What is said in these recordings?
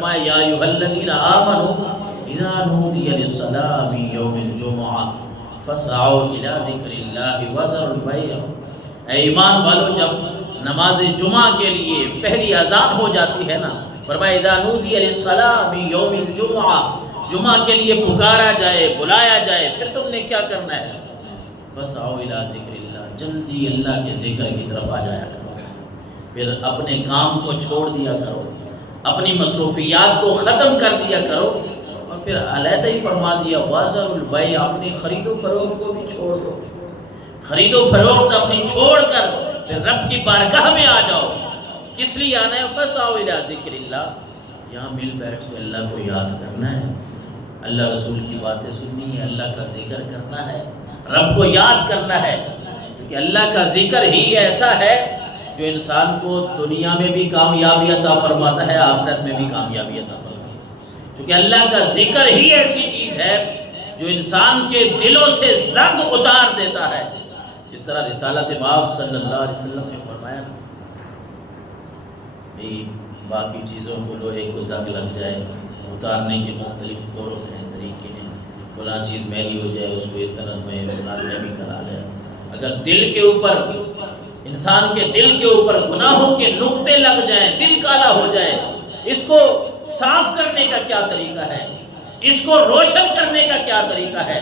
فرمایا یا ایھا الذین آمنوا اذا نودی للصلاۃ من یوم الجمعہ فاسعوا الی ذکر اللہ وذروا البیع، اے ایمان والو جب نماز جمعہ کے لیے پہلی اذان ہو جاتی ہے نا، فرمایا اذا نودی للصلاۃ من یوم الجمعہ، جمعہ کے لیے پکارا جائے، بلایا جائے، پھر تم نے کیا کرنا ہے؟ فاسعوا الی ذکر اللہ، جلدی اللہ کے ذکر کی طرف آ جایا کرو، پھر اپنے کام کو چھوڑ دیا کرو، اپنی مصروفیات کو ختم کر دیا کرو، اور پھر علیحدہ ہی فرما دیا وذروا البیع، اپنی خرید و فروخت کو بھی چھوڑ دو، خرید و فروخت اپنی چھوڑ کر پھر رب کی بارگاہ میں آ جاؤ۔ کس لیے آنا ہے؟ فاسعوا الی ذکر اللہ، یہاں مل بیٹھ کے اللہ کو یاد کرنا ہے، اللہ رسول کی باتیں سننی ہے، اللہ کا ذکر کرنا ہے، رب کو یاد کرنا ہے، کیونکہ اللہ کا ذکر ہی ایسا ہے جو انسان کو دنیا میں بھی کامیابی عطا فرماتا ہے، آخرت میں بھی کامیابی عطا فرماتا ہے، چونکہ اللہ کا ذکر ہی ایسی چیز ہے جو انسان کے دلوں سے زنگ اتار دیتا ہے، جس طرح رسالت مآب صلی اللہ علیہ وسلم نے فرمایا کہ باقی چیزوں کو لوہے کو زنگ لگ جائے، اتارنے کے مختلف طرق ہیں، طریقے ہیں، فلاں چیز میلی ہو جائے اس کو اس طرح میں بھی کرا لے، اگر دل کے اوپر، انسان کے دل کے اوپر گناہوں کے نقطے لگ جائیں، دل کالا ہو جائے، اس کو صاف کرنے کا کیا طریقہ ہے، اس کو روشن کرنے کا کیا طریقہ ہے؟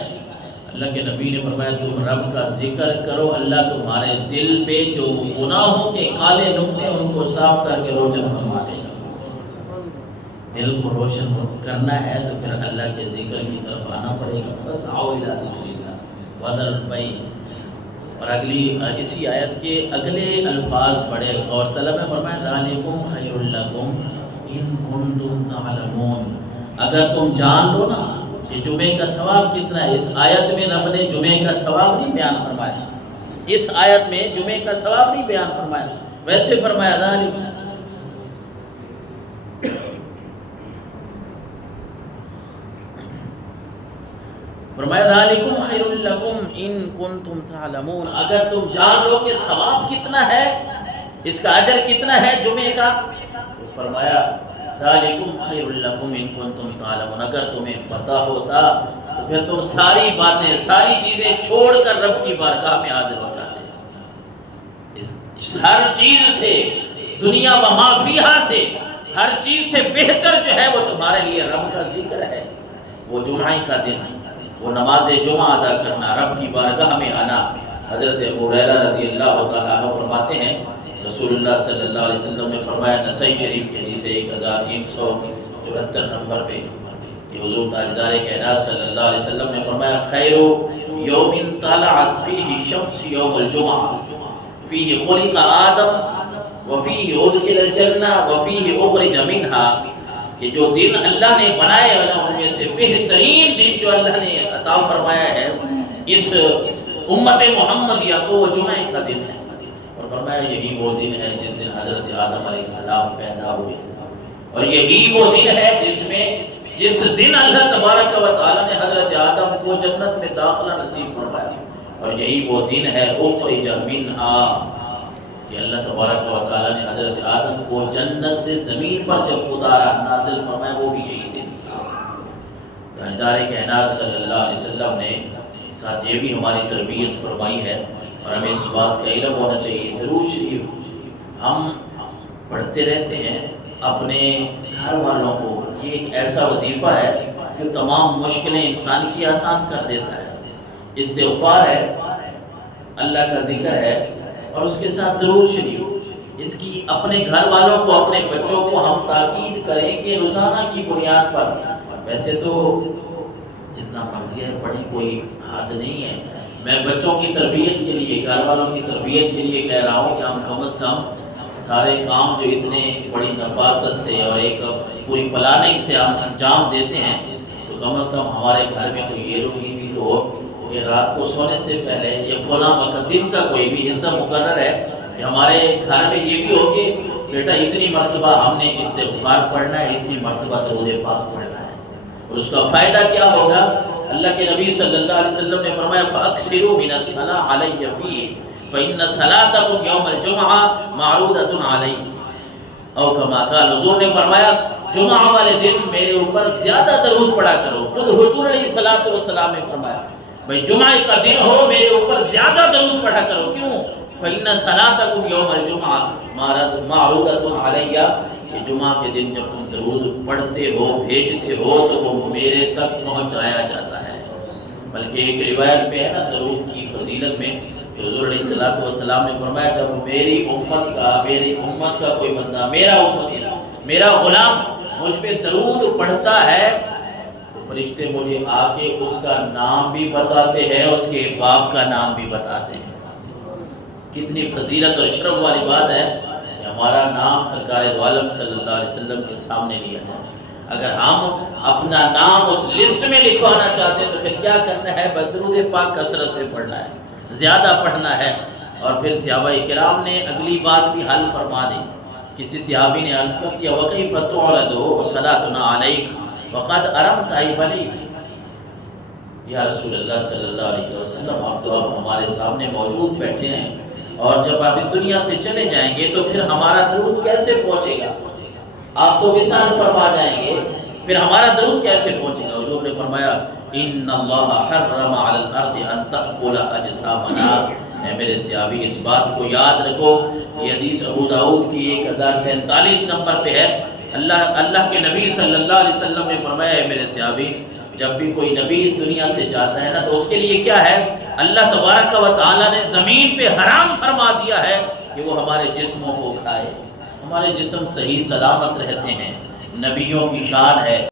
اللہ کے نبی نے فرمایا تم رب کا ذکر کرو، اللہ تمہارے دل پہ جو گناہوں کے کالے نقطے ان کو صاف کر کے روشن فرما دے گا۔ دل کو روشن کرنا ہے تو پھر اللہ کے ذکر کی طرف آنا پڑے گا، فاسعوا الی ذکر اللہ وذروا البیع۔ اور اسی آیت کے اگلے الفاظ بڑے غور طلب ہے، فرمایا ذالکم خیر لکم ان کنتم تعلمون، اگر تم جان لو نا کہ جمعے کا ثواب کتنا ہے۔ اس آیت میں رب نے جمعے کا ثواب نہیں بیان فرمایا، اس آیت میں جمعے کا ثواب نہیں بیان فرمایا، ویسے فرمایا ذالکم، فرمایا ذالکم خیر لکم ان کنتم تعلمون، اگر تم جان لو کہ ثواب کتنا ہے، اس کا اجر کتنا ہے جمعے کا، تو فرمایا ذالکم خیر لکم ان کنتم تعلمون، اگر تمہیں پتہ ہوتا تو پھر تم ساری باتیں، ساری چیزیں چھوڑ کر رب کی بارگاہ میں حاضر ہو جاتے، اس ہر چیز سے، دنیا و ما فیہا سے، ہر چیز سے بہتر جو ہے وہ تمہارے لیے رب کا ذکر ہے، وہ جمعہ کا دن، وہ نماز جمعہ ادا کرنا، رب کی بارگاہ میں آنا۔ حضرت ابو ہریرہ رضی اللہ تعالیٰ عنہ فرماتے ہیں رسول اللہ صلی اللہ علیہ وسلم نے فرمایا، نسائی شریف کے حدیث 1374 نمبر پہ، کہ حضور تاجدار کائنات صلی اللہ علیہ وسلم نے فرمایا خیر یوم طلعت فیہ الشمس یوم الجمعہ فیہ خلق آدم وفیہ ادخل الجنہ وفیہ اخرج منہا، کہ جو دن اللہ نے بنائے ان میں سے بہترین دن جو اللہ نے عطا فرمایا ہے اس امت محمدیہ کو، وہ جمعہ کا دن ہے، اور فرمایا یہی وہ دن ہے جس دن حضرت آدم علیہ السلام پیدا ہوئے، اور یہی وہ دن ہے جس دن اللہ تبارک و تعالی نے حضرت آدم کو جنت میں داخلہ نصیب فرمایا، اور یہی وہ دن ہے اخرج منہا، کہ اللہ تبارک و تعالی نے حضرت آدم کو جنت سے زمین پر جب اتارا، نازل فرمایا، وہ بھی یہی دن تھا۔ تاجدار کائنات صلی اللہ علیہ وسلم نے ساتھ یہ بھی ہماری تربیت فرمائی ہے، اور ہمیں اس بات کا علم ہونا چاہیے، درود شریف ہم پڑھتے رہتے ہیں اپنے گھر والوں کو، یہ ایک ایسا وظیفہ ہے جو تمام مشکلیں انسان کی آسان کر دیتا ہے۔ استغفار ہے، اللہ کا ذکر ہے، اور اس کے ساتھ درود شریف، اس کی اپنے گھر والوں کو، اپنے بچوں کو ہم تاکید کریں کہ روزانہ کی بنیاد پر، ویسے تو جتنا مرضی ہے پڑھی، کوئی حد نہیں ہے، میں بچوں کی تربیت کے لیے، گھر والوں کی تربیت کے لیے کہہ رہا ہوں کہ ہم کم از کم سارے کام جو اتنے بڑی نفاست سے اور ایک پوری پلاننگ سے ہم انجام دیتے ہیں، تو کم از کم ہمارے گھر میں کوئی یہ روٹین بھی تو ہو کہ رات کو سونے سے پہلے یا فلاں وقت دن کا کوئی بھی حصہ مقرر ہے کہ ہمارے گھر میں یہ بھی ہو کہ بیٹا اتنی مرتبہ ہم نے استغفار پڑھنا ہے، اتنی مرتبہ درود پاک پڑھنا ہے، اور اس کا فائدہ کیا ہوگا؟ اللہ کے نبی صلی اللہ علیہ وسلم نے فرمایا فَأَكْثِرُوا مِنَ الصَّلَاةِ عَلَيَّ فِيهِ فَإِنَّ صَلَاتَكُمْ يَوْمَ الْجُمْعَةِ مَعْرُودَةٌ عَلَيَّ، اور کما قال، حضور نے فرمایا جمعہ والے دن میرے اوپر زیادہ درود پڑھا کرو۔ خود حضور علیہ الصلوۃ والسلام نے فرمایا بھائی جمعہ کا دن ہو میرے اوپر زیادہ درود پڑھا کرو، کیوں؟ فإن صلاتکم یوم الجمعہ معروضۃ علی، کہ جمعہ کے دن جب تم درود پڑھتے ہو بھیجتے ہو تو وہ میرے تک پہنچایا جاتا ہے۔ بلکہ ایک روایت میں ہے نا درود کی فضیلت میں حضور علیہ الصلوۃ والسلام نے فرمایا جب میری امت کا کوئی بندہ، میرا غلام مجھ پہ درود پڑھتا ہے تو فرشتے مجھے آ کے اس کا نام بھی بتاتے ہیں، اس کے باپ کا نام بھی بتاتے ہیں۔ کتنی فضیلت اور شرف والی بات ہے کہ ہمارا نام سرکار دو عالم صلی اللہ علیہ وسلم کے سامنے لیا جائے۔ اگر ہم اپنا نام اس لسٹ میں لکھوانا چاہتے ہیں تو پھر کیا کرنا ہے؟ درود پاک کثرت سے پڑھنا ہے، زیادہ پڑھنا ہے۔ اور پھر صحابہ کرام نے اگلی بات بھی حل فرما دی۔ کسی صحابی نے عرض کیا وَكَيْفَ تُعْرَضُ صَلَاتُنَا عَلَيْكَ وَقَدْ أَرَمْتَ أَيْ بَلِيتِ، یا رسول اللہ صلی اللہ علیہ وسلم آپ تو اب ہمارے سامنے موجود بیٹھے ہیں، اور جب آپ اس دنیا سے چلے جائیں گے تو پھر ہمارا درود کیسے پہنچے گا؟ آپ تو وصال فرما جائیں گے، پھر ہمارا درود کیسے پہنچے گا؟ حضور نے فرمایا ان اللہ حرم علی الارض ان تأکل اجسامنا، اے میرے صحابی اس بات کو یاد رکھو، یہ حدیث ابو داؤد کی 1047 نمبر پہ ہے۔ اللہ کے نبی صلی اللہ علیہ وسلم نے فرمایا اے میرے صحابی جب بھی کوئی نبی اس دنیا سے جاتا ہے نا تو اس کے لیے کیا ہے؟ اللہ تبارک و تعالیٰ نے زمین پہ حرام فرما دیا ہے کہ وہ ہمارے جسموں کو کھائے۔ ہمارے جسم صحیح سلامت رہتے ہیں، نبیوں کی شان ہے۔